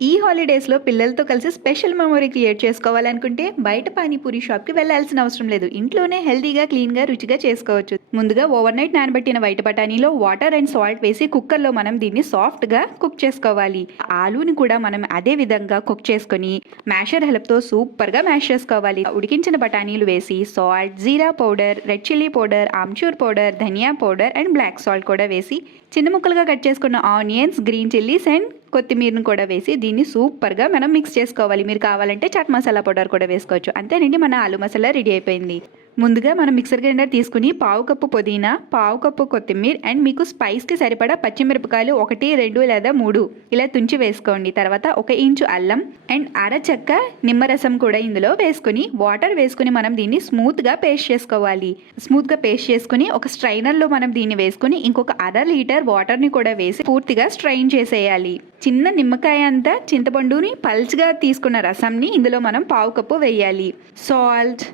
ఈ హాలిడేస్‌లో పిల్లలతో కలిసి స్పెషల్ మెమరీ క్రియేట్ చేసుకోవాలనుకుంటే బయట పానీపూరి షాప్‌కి వెళ్ళాల్సిన అవసరం లేదు. ఇంట్లోనే హెల్తీగా, క్లీన్‌గా, రుచిగా చేసుకోవచ్చు. ముందుగా ఓవర్‌నైట్ నానబెట్టిన వైట్ బఠానీలో వాటర్ అండ్ సాల్ట్ వేసి కుక్కర్‌లో మనం దీన్ని సాఫ్ట్‌గా కుక్ చేసుకోవాలి. ఆలూని కూడా మనం అదే విధంగా కుక్ చేసుకొని మ్యాషర్ హెల్ప్‌తో సూపర్‌గా మ్యాష్ చేసుకోవాలి. ఉడికించిన బఠానీలు వేసి salt, jeera powder, red chilli powder, amchur powder, dhaniya powder and black salt కూడా వేసి చిన్న ముక్కలుగా కట్ చేసుకున్న ఆనియన్స్, గ్రీన్ చిల్లీస్ అండ్ కొత్తిమీరను కూడా వేసి దీన్ని సూపర్‌గా మనం మిక్స్ చేసుకోవాలి. మీరు కావాలంటే చాట్ మసాలా పౌడర్ కూడా వేసుకోవచ్చు. అంతేనండి, మన ఆలు మసాలా రెడీ అయిపోయింది. ముందుగా మనం మిక్సర్ గ్రైండర్ తీసుకుని పావు కప్పు పుదీనా, పావు కప్పు కొత్తిమీర అండ్ మీకు స్పైస్‌కి సరిపడా పచ్చిమిరపకాయలు 1, 2 లేదా 3 ఇలా తుంచి వేసుకోండి. తర్వాత 1 ఇంచు అల్లం అండ్ అరచెక్క నిమ్మరసం కూడా ఇందులో వేసుకుని వాటర్ వేసుకుని మనం దీన్ని స్మూత్‌గా పేస్ట్ చేసుకోవాలి. స్మూత్‌గా పేస్ట్ చేసుకుని ఒక స్ట్రైనర్‌లో మనం దీన్ని వేసుకుని ఇంకొక అర లీటర్ వాటర్‌ని కూడా వేసి పూర్తిగా స్ట్రైన్ చేసేయాలి. చిన్న నిమ్మకాయ అంతా చింతపండుని పల్చగా తీసుకున్న రసంని ఇందులో మనం పావు కప్పు వేయాలి. Salt,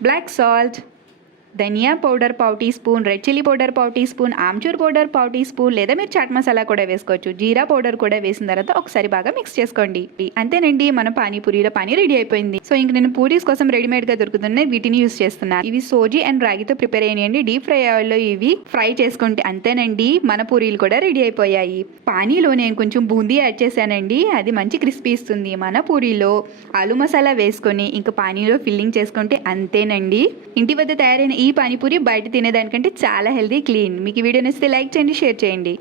black salt, dhaniya powder పావు teaspoon, red chilli powder పావు టీ స్పూన్, ఆమ్చూర్ పౌడర్ పావు టీ స్పూన్ లేదా మీరు చాట్ మసాలా కూడా వేసుకోవచ్చు. జీరా పౌడర్ కూడా వేసిన తర్వాత ఒకసారి బాగా మిక్స్ చేసుకోండి. అంతేనండి, మన పానీపూరిలో పని రెడీ అయిపోయింది. సో ఇంక నేను పూరీస్ కోసం రెడీమేడ్గా దొరుకుతున్నాయి, వీటిని యూస్ చేస్తున్నాను. ఇవి సోజీ అండ్ రాగితో ప్రిపేర్ అయ్యాయండి. డీప్ ఫ్రై ఆయిల్లో ఇవి ఫ్రై చేసుకుంటే అంతేనండి, మన పూరీలు కూడా రెడీ అయిపోయాయి. పానీలో నేను కొంచెం బూందీ యాడ్ చేశానండి, అది మంచి క్రిస్పీ ఇస్తుంది. మన పూరీలో ఆలు మసాలా వేసుకొని ఇంకా పానీలో ఫిల్లింగ్ చేసుకుంటే అంతేనండి. ఇంటి వద్ద తయారైన ఈ పానీపూరి బయట తినేదానికంటే చాలా హెల్దీ, క్లీన్. మీకు ఈ వీడియో నచ్చితే లైక్ చేయండి, షేర్ చేయండి.